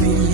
me.